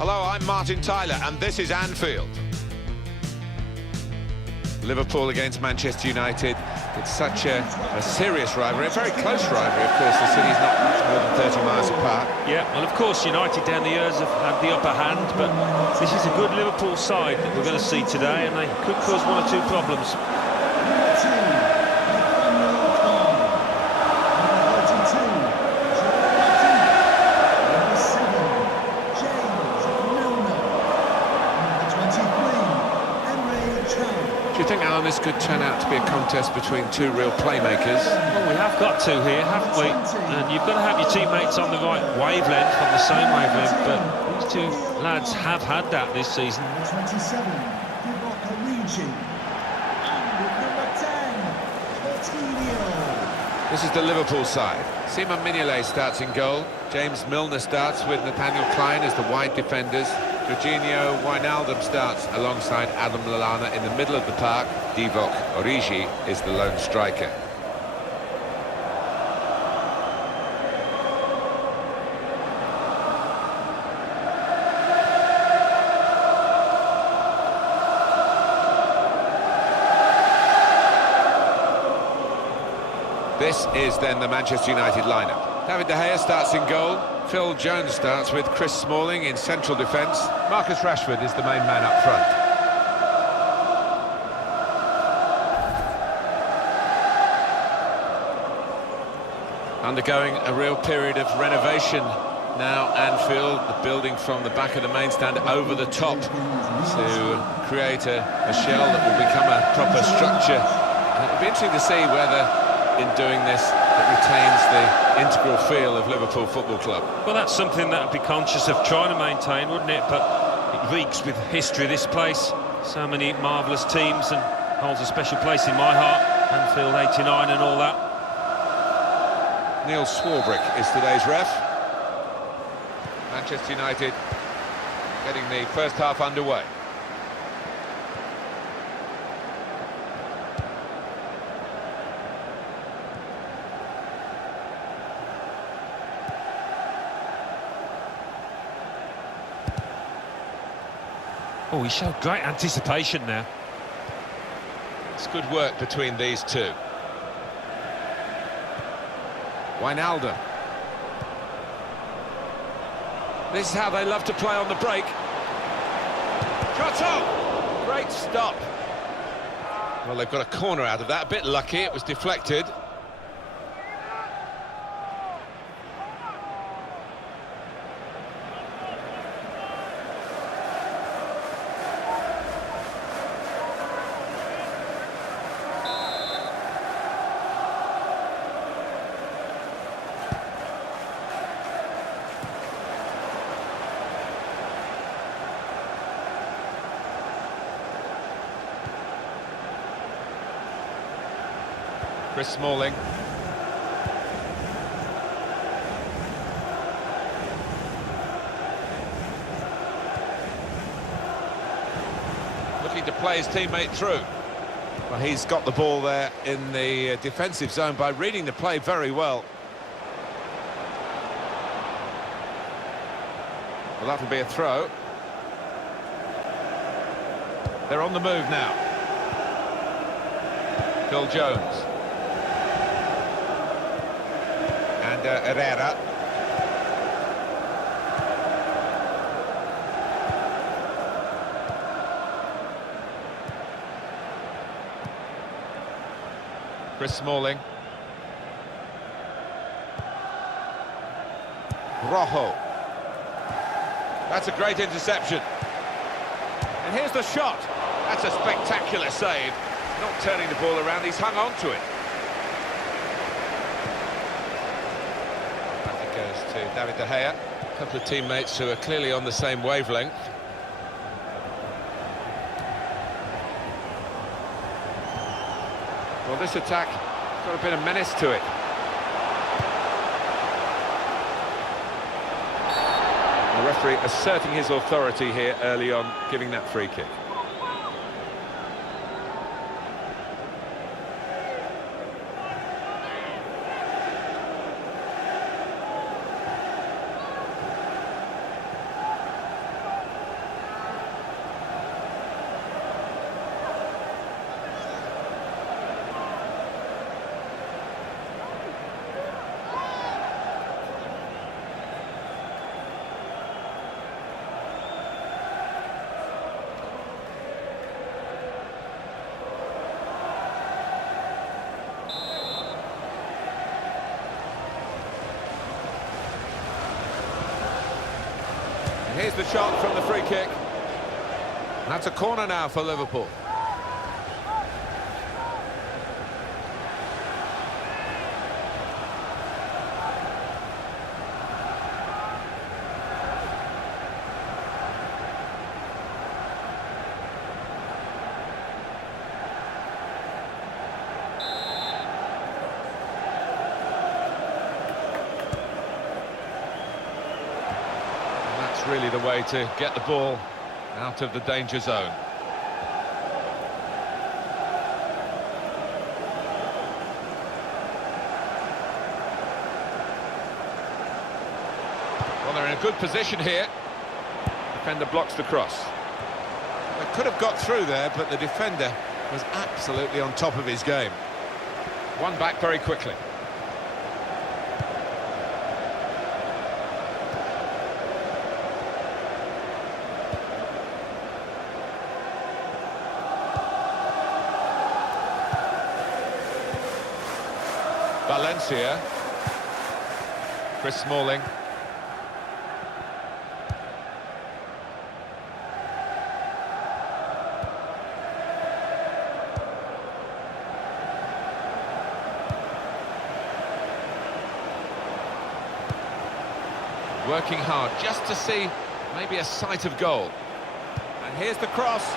Hello, I'm Martin Tyler, and this is Anfield. Liverpool against Manchester United. It's such a serious rivalry, a very close rivalry, of course. The city's not much more than 30 miles apart. Yeah, well, of course, United down the years have had the upper hand, but this is a good Liverpool side that we're going to see today, and they could cause one or two problems. Do you think, Alan, this could turn out to be a contest between two real playmakers? Well, we have got to here, haven't we? And you've got to have your teammates on the right wavelength, on the same wavelength, but these two lads have had that this season. 27, Divock Origi. And with number 10, Coutinho. This is the Liverpool side. Simon Mignolet starts in goal. James Milner starts with Nathaniel Klein as the wide defenders. Jorginho Wijnaldum starts alongside Adam Lallana in the middle of the park. Divock Origi is the lone striker. This is then the Manchester United lineup. David De Gea starts in goal. Phil Jones starts with Chris Smalling in central defence. Marcus Rashford is the main man up front. Undergoing a real period of renovation now, Anfield, the building from the back of the main stand over the top to create a shell that will become a proper structure. It'll be interesting to see whether, in doing this, it retains the integral feel of Liverpool Football Club. Well, that's something that would be conscious of trying to maintain, wouldn't it? But it reeks with history, this place. So many marvellous teams, and holds a special place in my heart. Anfield 89 and all that. Neil Swarbrick is today's ref. Manchester United getting the first half underway. Oh, he showed great anticipation there. It's good work between these two. Wijnaldum. This is how they love to play on the break. Shot on! Great stop. Well, they've got a corner out of that. A bit lucky, it was deflected. Chris Smalling. Looking to play his teammate through. Well, he's got the ball there in the defensive zone by reading the play very well. Well, that'll be a throw. They're on the move now. Phil Jones. And Herrera. Chris Smalling. Rojo. That's a great interception. And here's the shot. That's a spectacular save. Not turning the ball around, he's hung on to it. That goes to David De Gea. A couple of teammates who are clearly on the same wavelength. Well, this attack has got a bit of menace to it. The referee asserting his authority here early on, giving that free kick. Here's the shot from the free kick. And that's a corner now for Liverpool. Really the way to get the ball out of the danger zone. Well, they're in a good position here. Defender blocks the cross. They could have got through there, but the defender was absolutely on top of his game. One back very quickly. Valencia, Chris Smalling. Working hard just to see maybe a sight of goal. And here's the cross.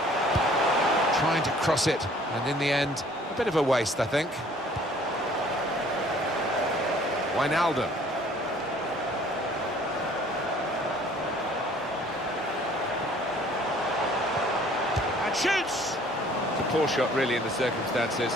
Trying to cross it, and in the end, a bit of a waste, I think. Wijnaldum. And shoots! It's a poor shot, really, in the circumstances.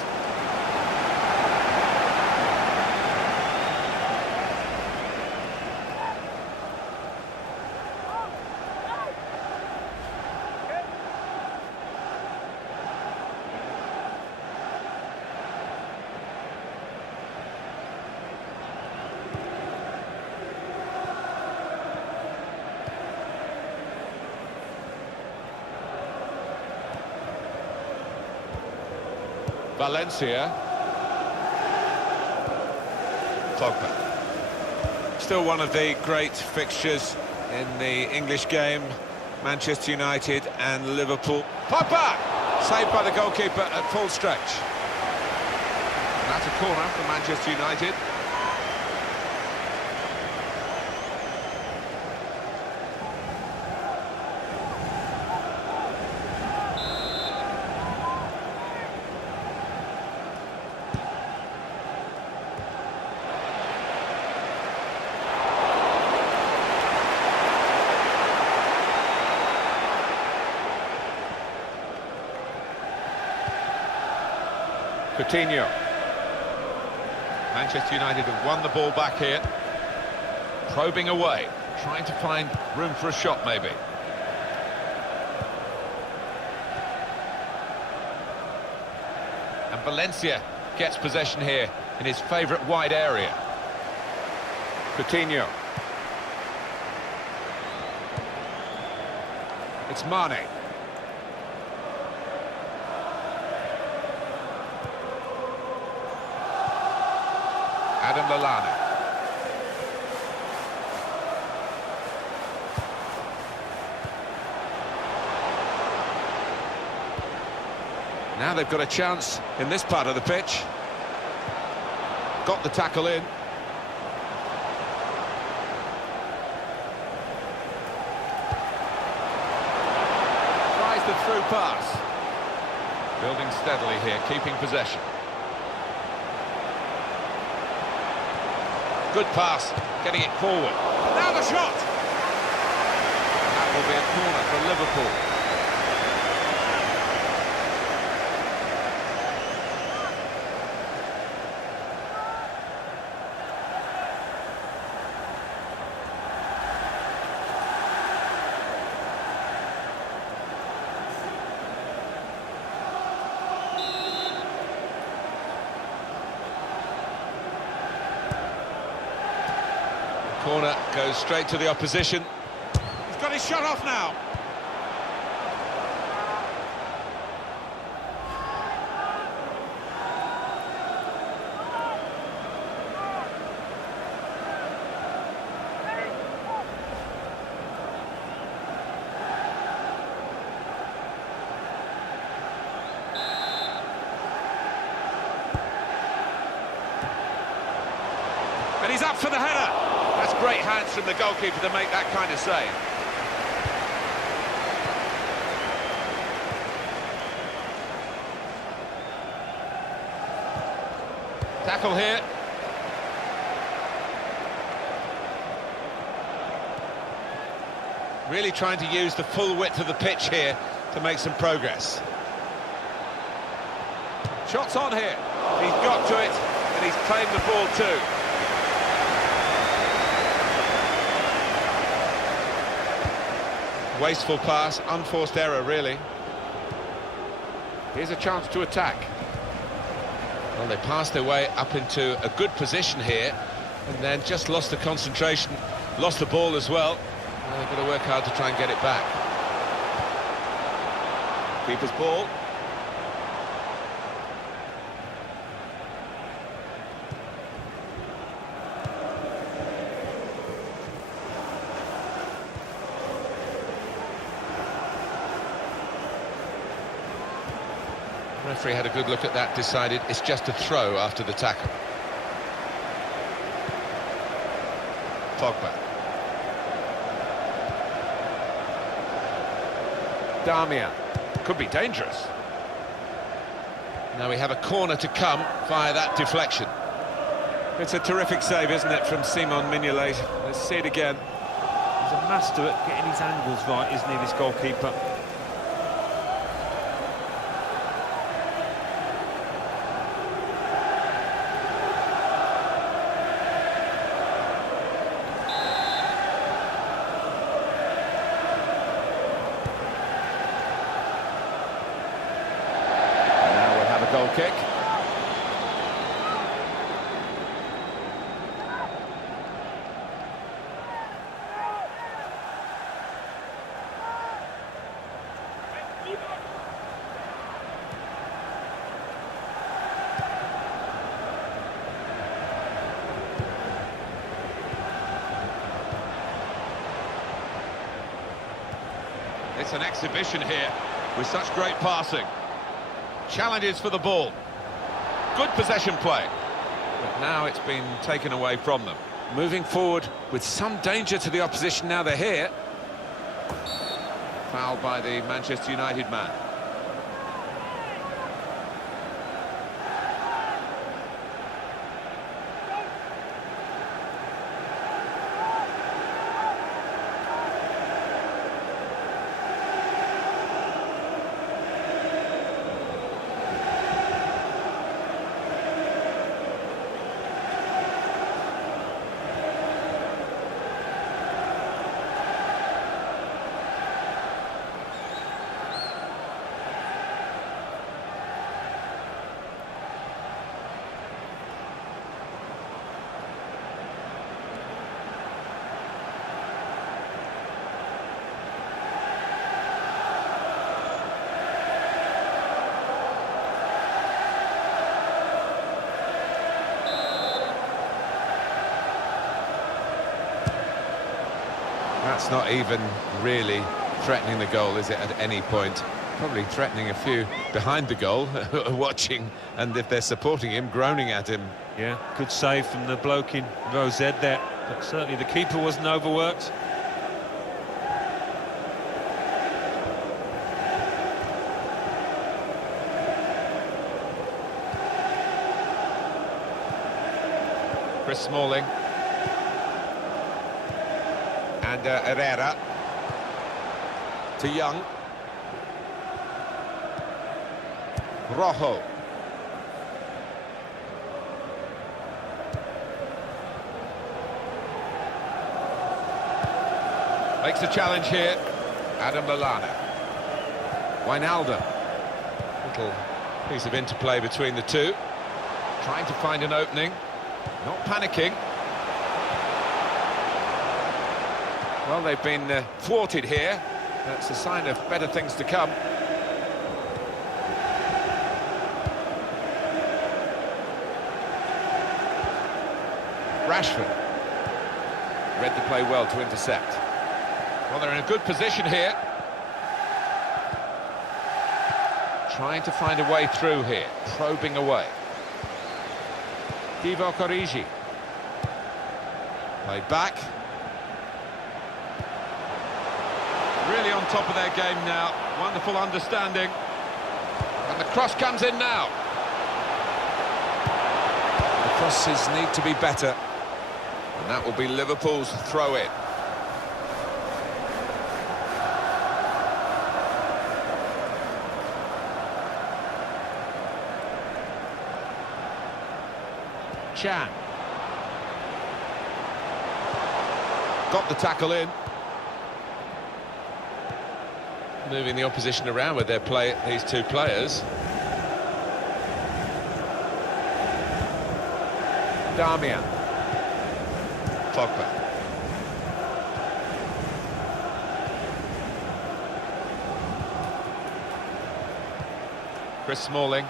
Valencia. Pogba. Still one of the great fixtures in the English game. Manchester United and Liverpool. Pogba! Saved by the goalkeeper at full stretch. And that's a corner for Manchester United. Coutinho. Manchester United have won the ball back here. Probing away, trying to find room for a shot maybe. And Valencia gets possession here in his favourite wide area. Coutinho. It's Mane. Adam Lallana. Now they've got a chance in this part of the pitch. Got the tackle in. Tries the through pass. Building steadily here, keeping possession. Good pass, getting it forward. Now the shot! That will be a corner for Liverpool. Corner goes straight to the opposition. He's got his shot off now. And he's up for the header. That's great hands from the goalkeeper to make that kind of save. Tackle here. Really trying to use the full width of the pitch here to make some progress. Shots on here. He's got to it, and he's claimed the ball too. Wasteful pass, unforced error, really. Here's a chance to attack. Well, they passed their way up into a good position here, and then just lost the concentration, lost the ball as well. Well, they've got to work hard to try and get it back. Keeper's ball. The referee had a good look at that, decided it's just a throw after the tackle. Pogba. Darmian. Could be dangerous. Now we have a corner to come via that deflection. It's a terrific save, isn't it, from Simon Mignolet? Let's see it again. He's a master at getting his angles right, isn't he, this goalkeeper? Goal kick. It's an exhibition here with such great passing. Challenges for the ball. Good possession play. But now it's been taken away from them. Moving forward with some danger to the opposition now they're here. Foul by the Manchester United man. That's not even really threatening the goal, is it, at any point? Probably threatening a few behind the goal, watching, and if they're supporting him, groaning at him. Yeah, good save from the bloke in row Z there, but certainly the keeper wasn't overworked. Chris Smalling. And Herrera to Young. Rojo. Makes a challenge here. Adam Lallana. Wijnaldum. Little piece of interplay between the two. Trying to find an opening. Not panicking. Well, they've been thwarted here. That's a sign of better things to come. Rashford. Read the play well to intercept. Well, they're in a good position here. Trying to find a way through here. Probing away. Divock Origi. Played back. Really on top of their game now. Wonderful understanding. And the cross comes in now. The crosses need to be better. And that will be Liverpool's throw-in. Chan. Got the tackle in. Moving the opposition around with their play, these two players. Darmian. Pogba. Chris Smalling.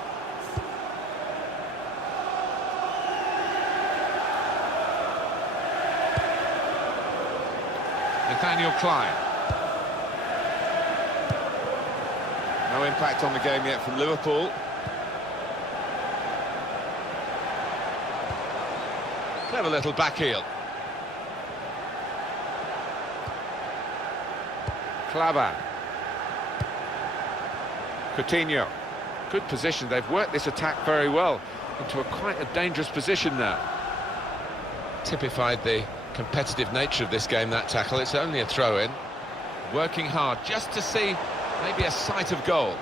Nathaniel Klein. No impact on the game yet from Liverpool. Clever little back heel. Claver. Coutinho. Good position. They've worked this attack very well into quite a dangerous position now. Typified the competitive nature of this game, that tackle. It's only a throw-in. Working hard just to see maybe a sight of goal.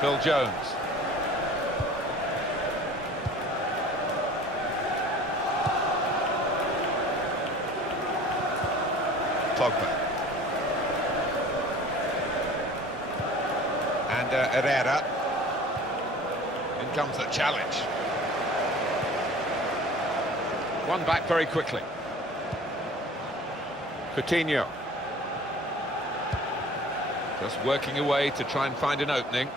Phil Jones. Pogba. And Herrera. In comes the challenge. One back very quickly. Coutinho. Just working away to try and find an opening.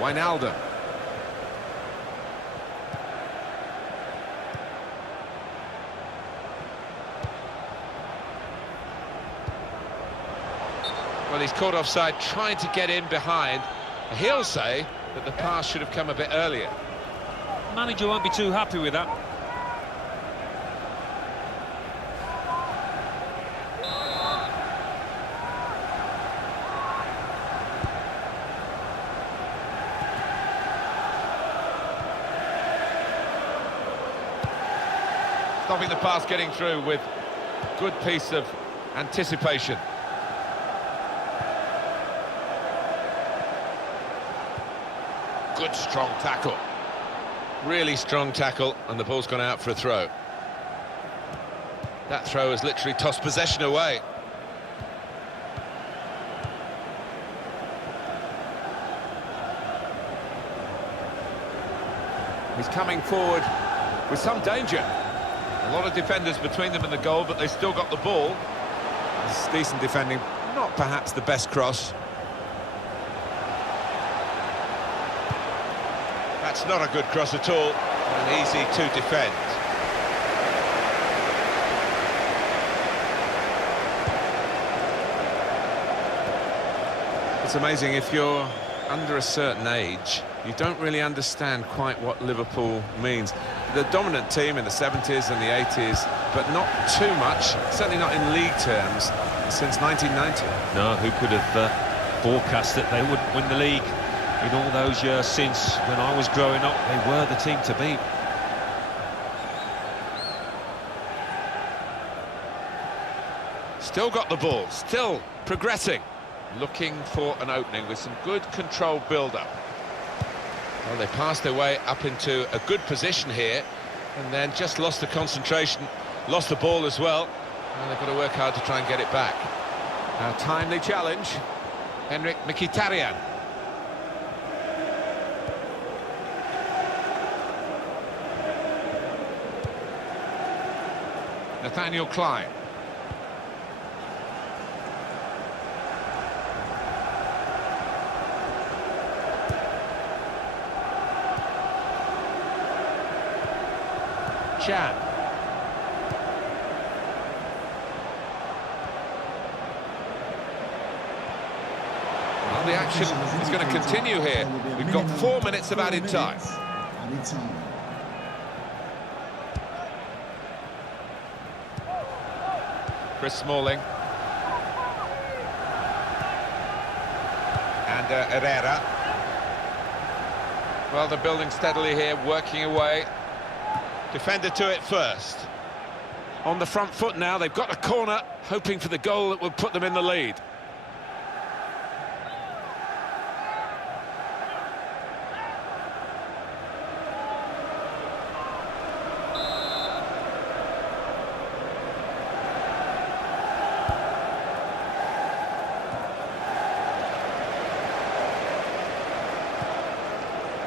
Wijnaldum. Well, he's caught offside, trying to get in behind. He'll say that the pass should have come a bit earlier. Manager won't be too happy with that. Stopping the pass getting through with good piece of anticipation. Good strong tackle. Really strong tackle, and the ball's gone out for a throw. That throw has literally tossed possession away. He's coming forward with some danger. A lot of defenders between them and the goal, but they still got the ball. It's decent defending, not perhaps the best cross. That's not a good cross at all, and easy to defend. It's amazing, if you're under a certain age, you don't really understand quite what Liverpool means. The dominant team in the 70s and the 80s, but not too much, certainly not in league terms, since 1990. No, who could have forecast that they would win the league in all those years since? When I was growing up, they were the team to beat. Still got the ball, still progressing, looking for an opening with some good controlled build-up. Well, they passed their way up into a good position here, and then just lost the concentration, lost the ball as well, and they've got to work hard to try and get it back. A timely challenge, Henrik Mkhitaryan. Nathaniel Klein. Chan. Well, the action is going to continue here. We've got 4 minutes of added time. Chris Smalling. And Herrera. Well, they're building steadily here, working away. Defender to it first. On the front foot now, they've got a corner, hoping for the goal that will put them in the lead.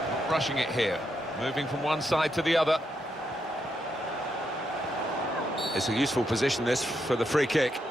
Not rushing it here, moving from one side to the other. It's a useful position, this, for the free kick.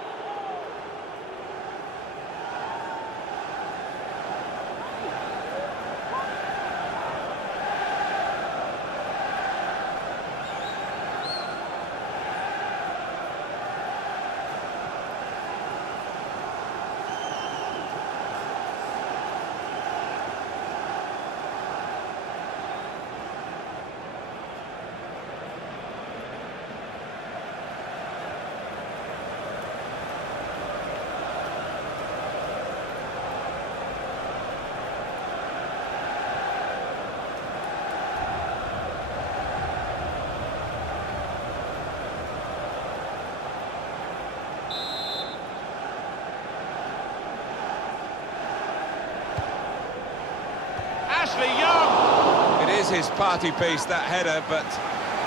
Young. It is his party piece, that header, but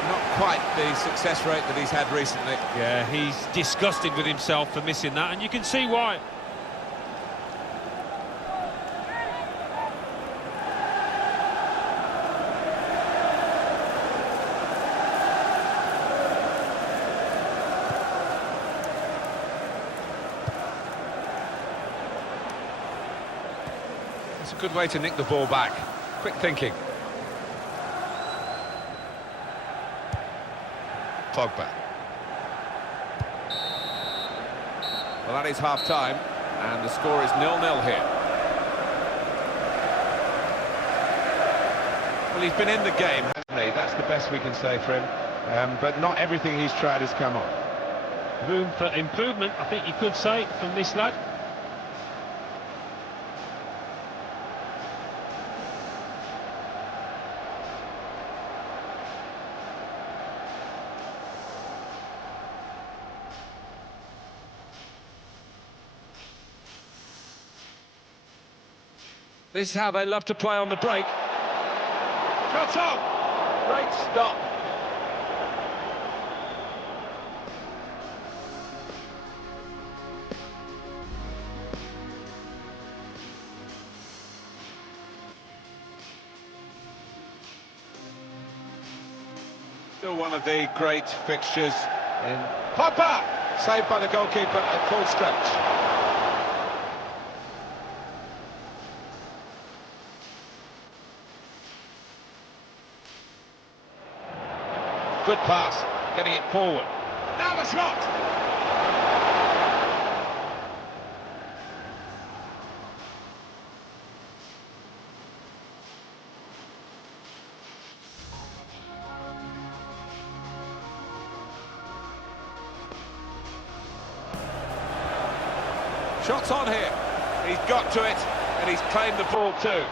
not quite the success rate that he's had recently. Yeah, he's disgusted with himself for missing that, and you can see why. It's a good way to nick the ball back. Quick thinking. Pogba. Well, that is half-time, and the score is 0-0 here. Well, he's been in the game, hasn't he? That's the best we can say for him. But not everything he's tried has come off. Room for improvement, I think you could say, from this lad. This is how they love to play on the break. Shot on! Great stop. Still one of the great fixtures in Pogba! Saved by the goalkeeper at full stretch. Good pass, getting it forward. Now the shot! Shots on here. He's got to it, and he's claimed the ball too.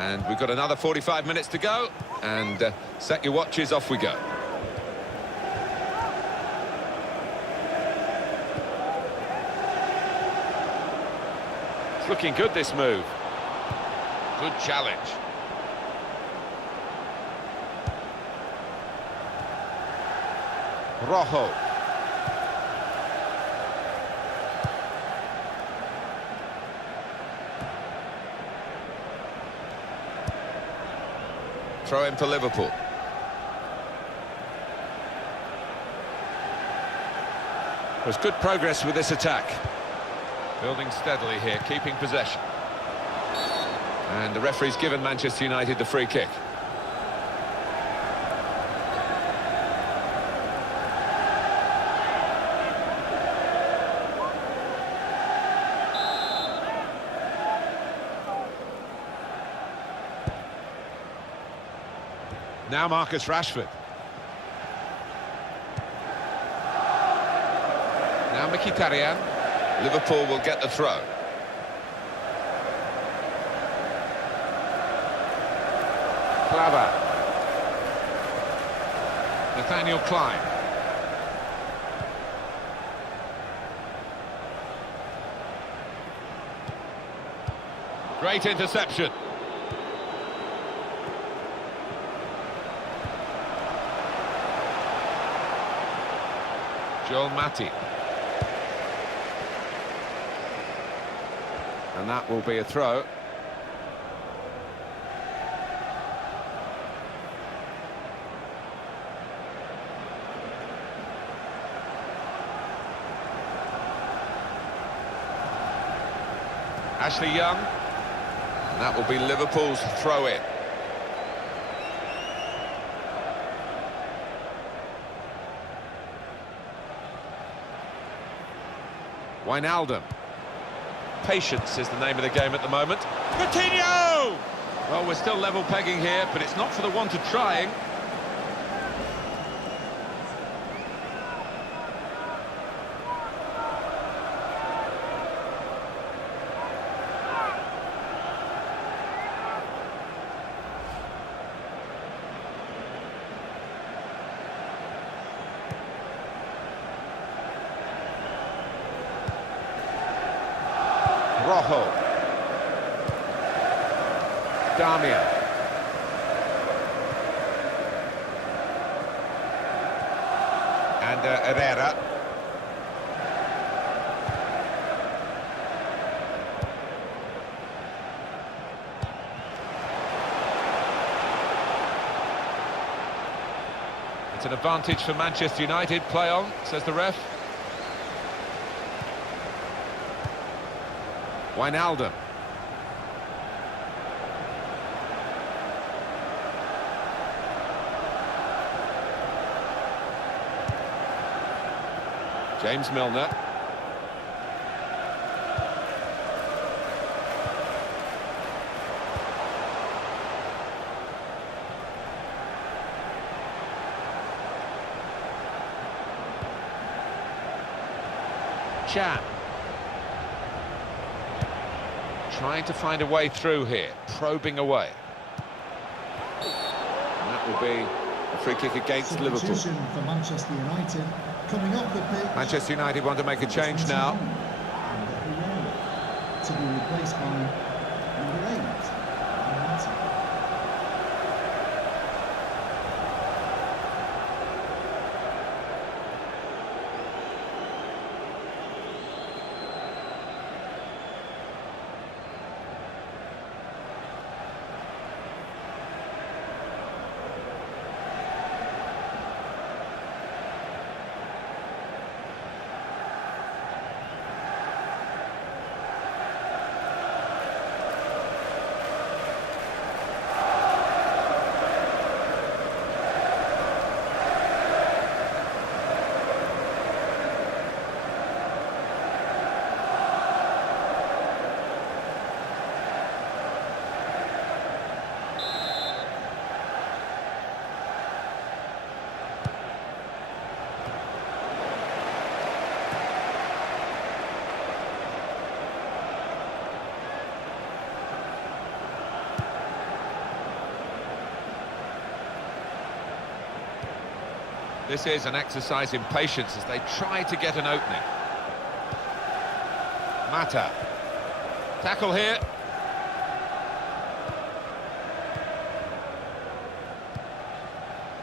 And we've got another 45 minutes to go, and set your watches, off we go. It's looking good, this move. Good challenge. Rojo. Throw in for Liverpool. There's good progress with this attack. Building steadily here, keeping possession. And the referee's given Manchester United the free kick. Now Marcus Rashford. Now Mkhitaryan. Liverpool will get the throw. Clava. Nathaniel Klein. Great interception. Joel Matip. And that will be a throw. Ashley Young. And that will be Liverpool's throw-in. Wijnaldum. Patience is the name of the game at the moment. Coutinho! Well, we're still level pegging here, but it's not for the want of trying. Rojo. Damian. And Herrera. It's an advantage for Manchester United. Play on, says the ref. Wijnaldum. James Milner. Chan. Trying to find a way through here, probing away. And that will be a free kick against Liverpool. For Manchester United. Coming up the pitch. Manchester United want to make a change now. To be replaced by number 8. This is an exercise in patience as they try to get an opening. Mata. Tackle here.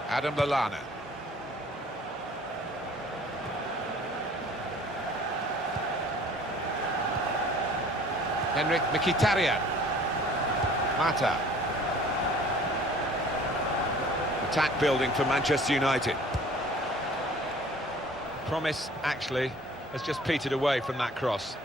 Adam Lallana. Henrik Mkhitaryan. Mata. Attack building for Manchester United. Promise, actually, has just petered away from that cross.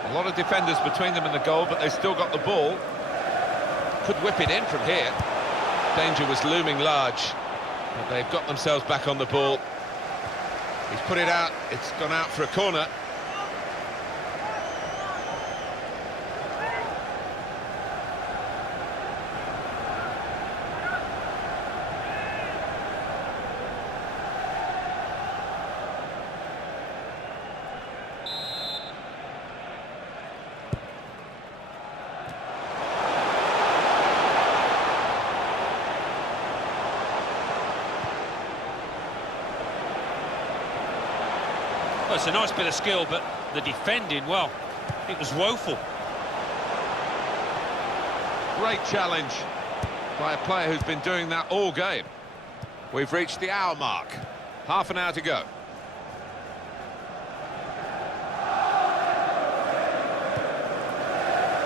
A lot of defenders between them and the goal, but they've still got the ball. Could whip it in from here. Danger was looming large, but they've got themselves back on the ball. He's put it out, it's gone out for a corner. Well, it's a nice bit of skill, but the defending, well, it was woeful. Great challenge by a player who's been doing that all game. We've reached the hour mark. Half an hour to go.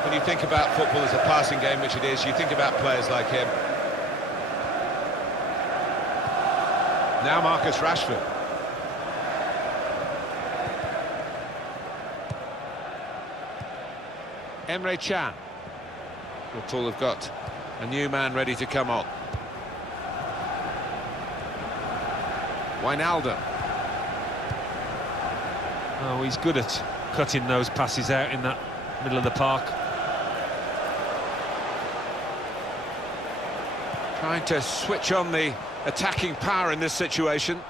When you think about football as a passing game, which it is, you think about players like him. Now Marcus Rashford. Emre Can. Liverpool have got a new man ready to come on. Wijnaldum. Oh, he's good at cutting those passes out in that middle of the park. Trying to switch on the attacking power in this situation.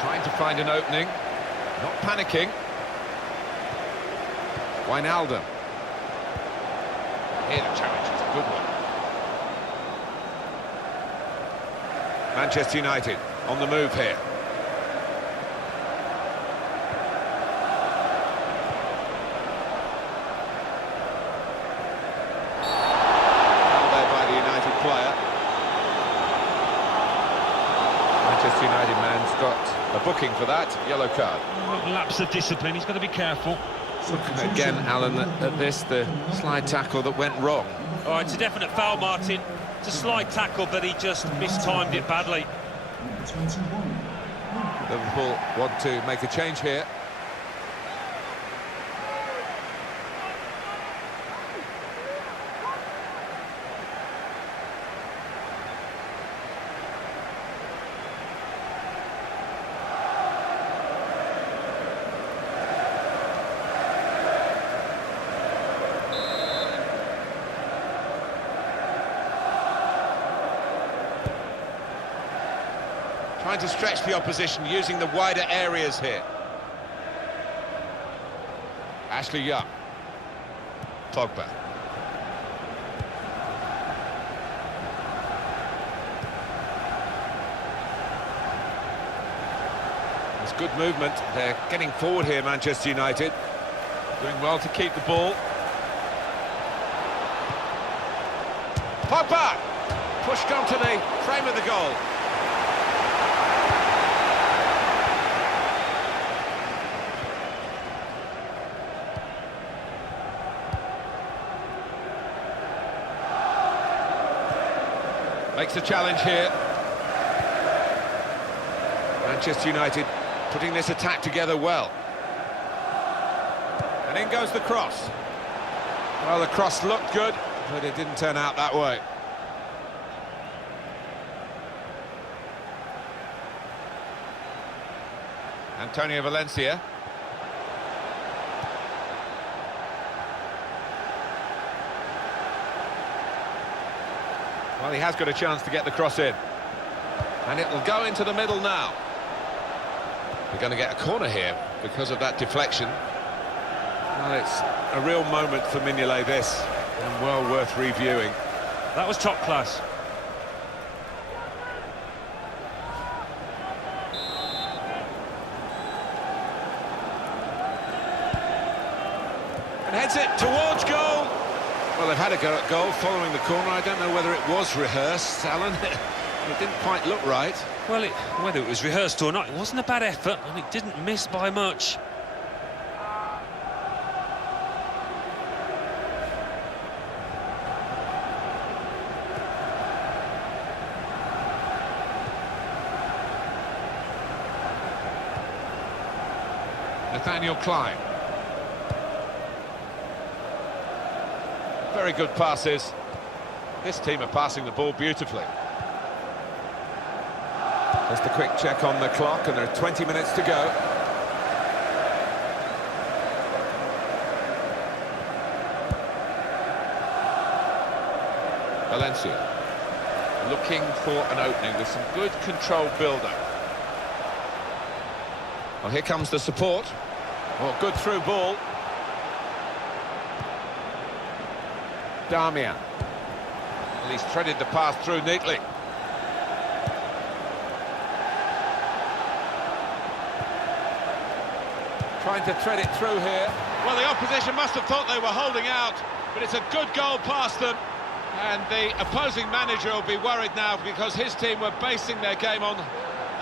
Trying to find an opening, not panicking. Wijnaldum. Here the challenge is a good one. Manchester United on the move here. Foul there by the United player. Manchester United man's got a booking for that, yellow card. Lapse of discipline, he's got to be careful. Looking again, Alan, at this, the slide tackle that went wrong. Oh, it's a definite foul, Martin. It's a slide tackle, but he just mistimed it badly. Number 21. Liverpool want to make a change here. Trying to stretch the opposition, using the wider areas here. Ashley Young. Pogba. There's good movement. They're getting forward here, Manchester United. Doing well to keep the ball. Pogba! Pushed onto the frame of the goal. Makes a challenge here. Manchester United putting this attack together well. And in goes the cross. Well, the cross looked good, but it didn't turn out that way. Antonio Valencia. Well, he has got a chance to get the cross in. And it will go into the middle now. We're going to get a corner here because of that deflection. Well, it's a real moment for Mignolet, this, and well worth reviewing. That was top class. And heads it towards goal. Well, they've had a go at goal following the corner. I don't know whether it was rehearsed, Alan. It didn't quite look right. Well, whether it was rehearsed or not, it wasn't a bad effort, and it didn't miss by much. Nathaniel Klein. Very good passes. This team are passing the ball beautifully. Just a quick check on the clock, and there are 20 minutes to go. Valencia looking for an opening with some good controlled build-up. Well, here comes the support. Oh, good through ball. Damian. Well, he's threaded the pass through neatly. Trying to thread it through here. Well, the opposition must have thought they were holding out, but it's a good goal past them. And the opposing manager will be worried now because his team were basing their game on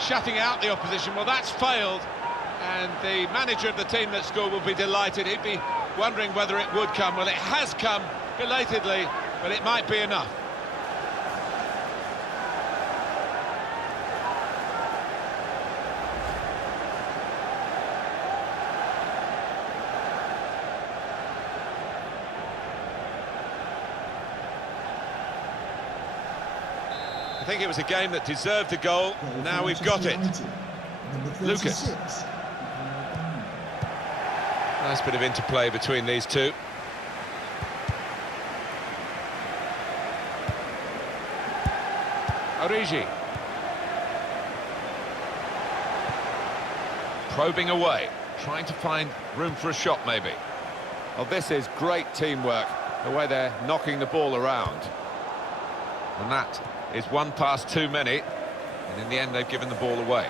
shutting out the opposition. Well, that's failed, and the manager of the team that scored will be delighted. He'd be wondering whether it would come. Well, it has come, belatedly, but it might be enough. I think it was a game that deserved a goal. Now we've got it. Lucas. Nice bit of interplay between these two. Origi. Probing away, trying to find room for a shot maybe. Well, this is great teamwork, the way they're knocking the ball around. And that is one pass too many, and in the end they've given the ball away.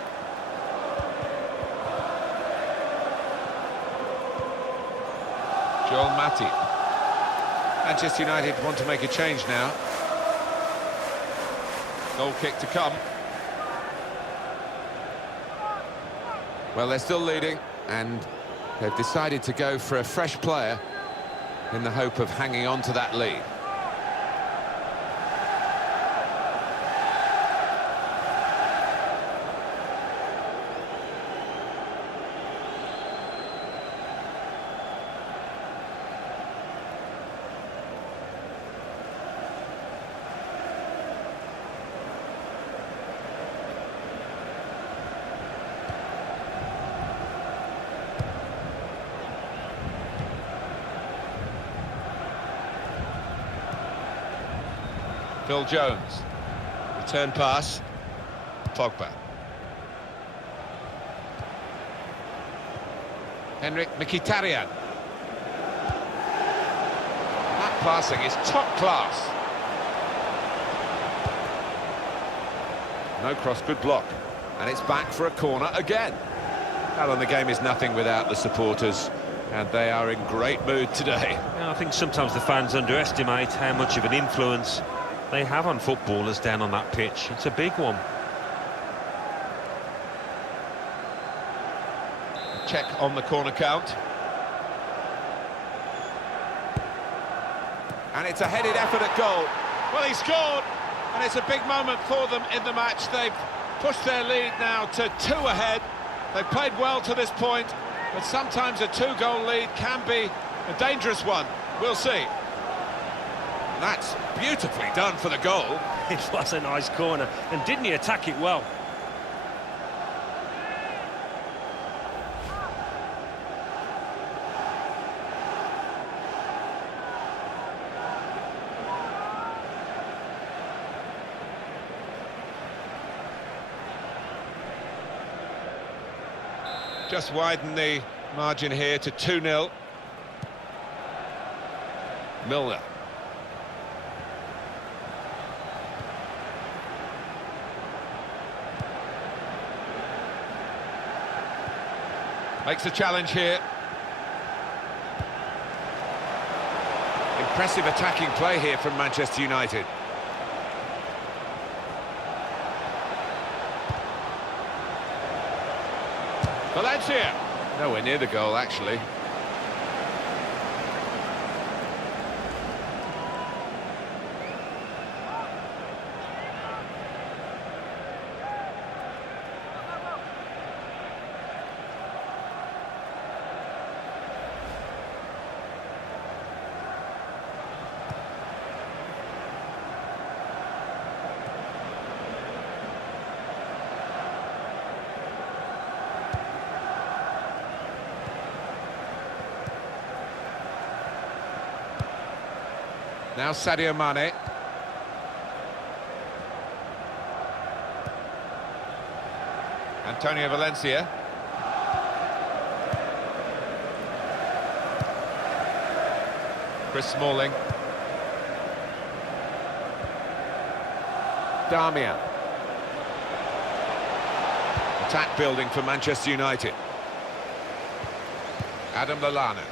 Joel Matip. Manchester United want to make a change now. Goal kick to come. Well, they're still leading, and they've decided to go for a fresh player in the hope of hanging on to that lead. Phil Jones, return pass, Pogba. Henrik Mkhitaryan. That passing is top class. No cross, good block. And it's back for a corner again. Alan, the game is nothing without the supporters, and they are in great mood today. Yeah, I think sometimes the fans underestimate how much of an influence they have on footballers down on that pitch. It's a big one. Check on the corner count. And it's a headed effort at goal. Well, he scored, and it's a big moment for them in the match. They've pushed their lead now to 2 ahead. They've played well to this point, but sometimes a 2-goal lead can be a dangerous one. We'll see. That's beautifully done for the goal. It was a nice corner, and didn't he attack it well? just widen the margin here to 2-0. Milner. Makes a challenge here. Impressive attacking play here from Manchester United. Valencia. Nowhere near the goal, actually. Now Sadio Mane. Antonio Valencia. Chris Smalling. Darmian. Attack building for Manchester United. Adam Lallana.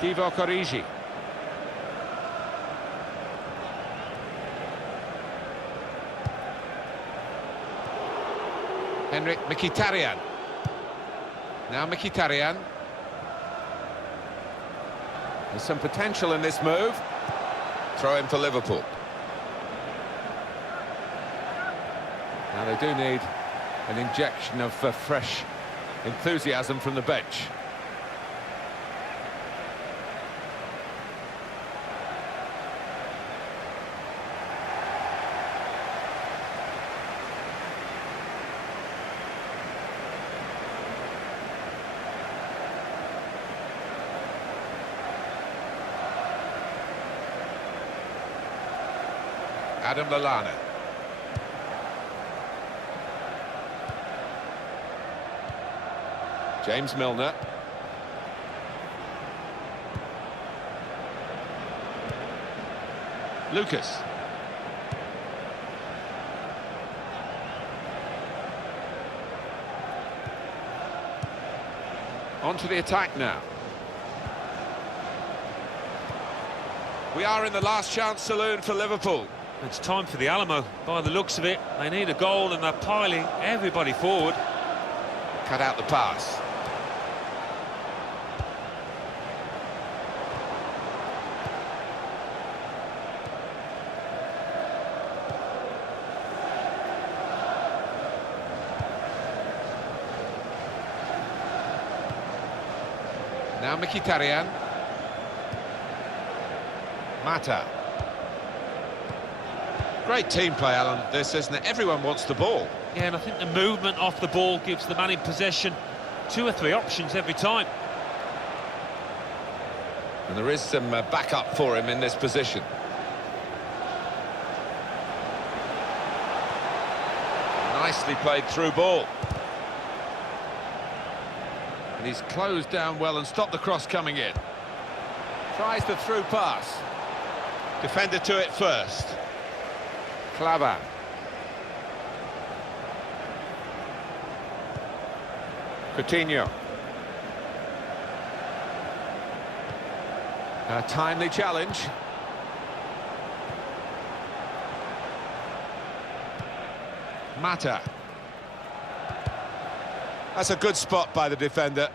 Divock Origi. Henrik Mkhitaryan. Now Mkhitaryan. There's some potential in this move. Throw in for Liverpool. Now they do need an injection of fresh enthusiasm from the bench. Adam Lallana. James Milner. Lucas. On to the attack now. We are in the last chance saloon for Liverpool. It's time for the Alamo. By the looks of it, they need a goal and they're piling everybody forward. Cut out the pass. Now Mkhitaryan. Mata. Great team play, Alan, this, isn't it? Everyone wants the ball. Yeah, and I think the movement off the ball gives the man in possession 2 or 3 options every time. And there is some backup for him in this position. Nicely played through ball. And he's closed down well and stopped the cross coming in. Tries the through pass. Defender to it first. Claver. Coutinho. A timely challenge. Mata. That's a good spot by the defender.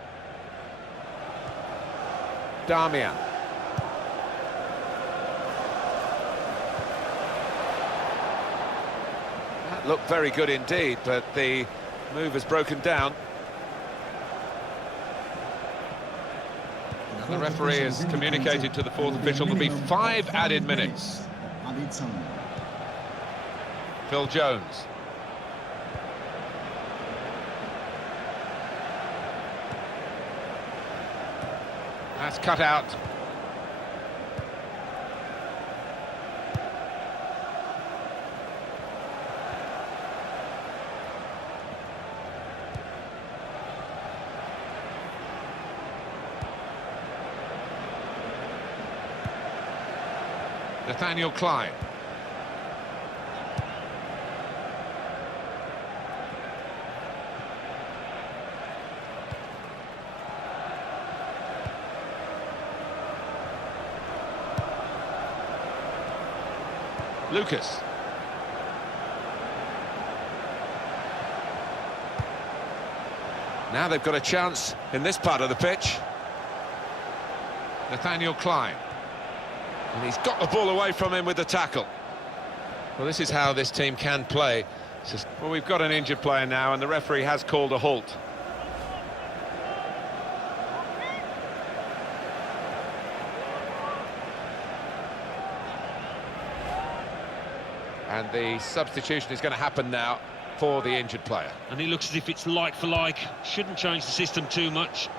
Darmian. That looked very good indeed, but the move has broken down. The referee has communicated to the fourth official there'll be 5 added minutes. Phil Jones. That's cut out. Nathaniel Klein. Lucas. Now they've got a chance in this part of the pitch. Nathaniel Klein. And he's got the ball away from him with the tackle. Well, this is how this team can play. Well, we've got an injured player now, and the referee has called a halt. And the substitution is going to happen now for the injured player. And he looks as if it's like for like. Shouldn't change the system too much.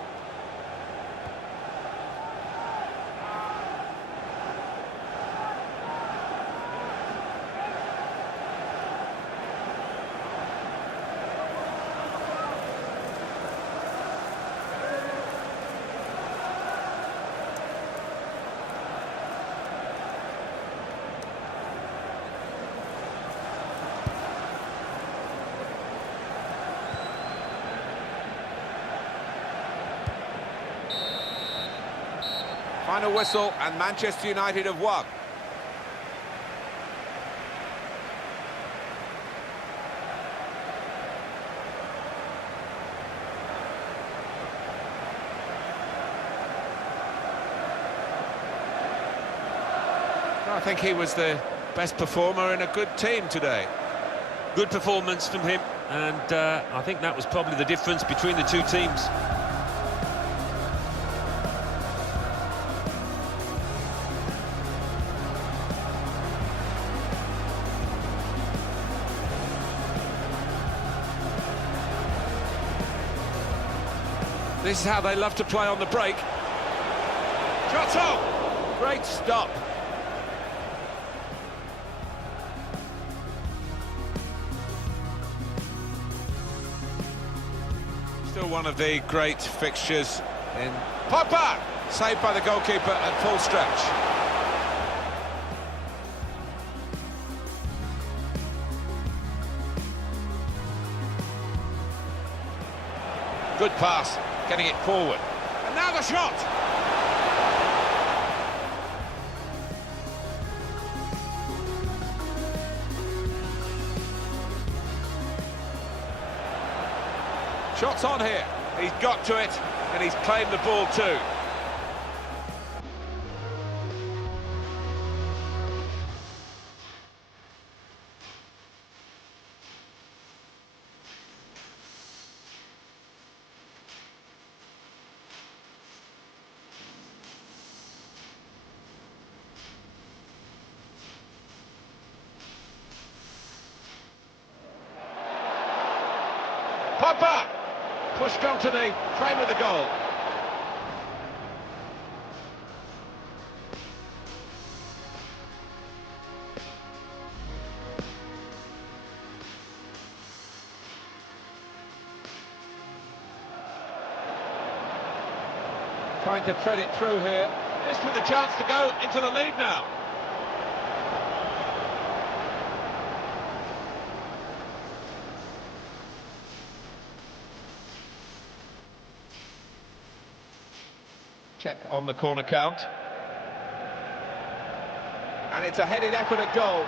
Final whistle, and Manchester United have won. I think he was the best performer in a good team today. Good performance from him, and I think that was probably the difference between the two teams. This is how they love to play on the break. Shot on! Great stop. Still one of the great fixtures in Pogba! Saved by the goalkeeper at full stretch. Good pass, getting it forward. And now the shot! Shots on here. He's got to it, and he's claimed the ball too. Pogba! Pushed onto the frame of the goal. Trying to thread it through here. This with the chance to go into the lead now. Check on the corner count. And it's a headed effort at goal.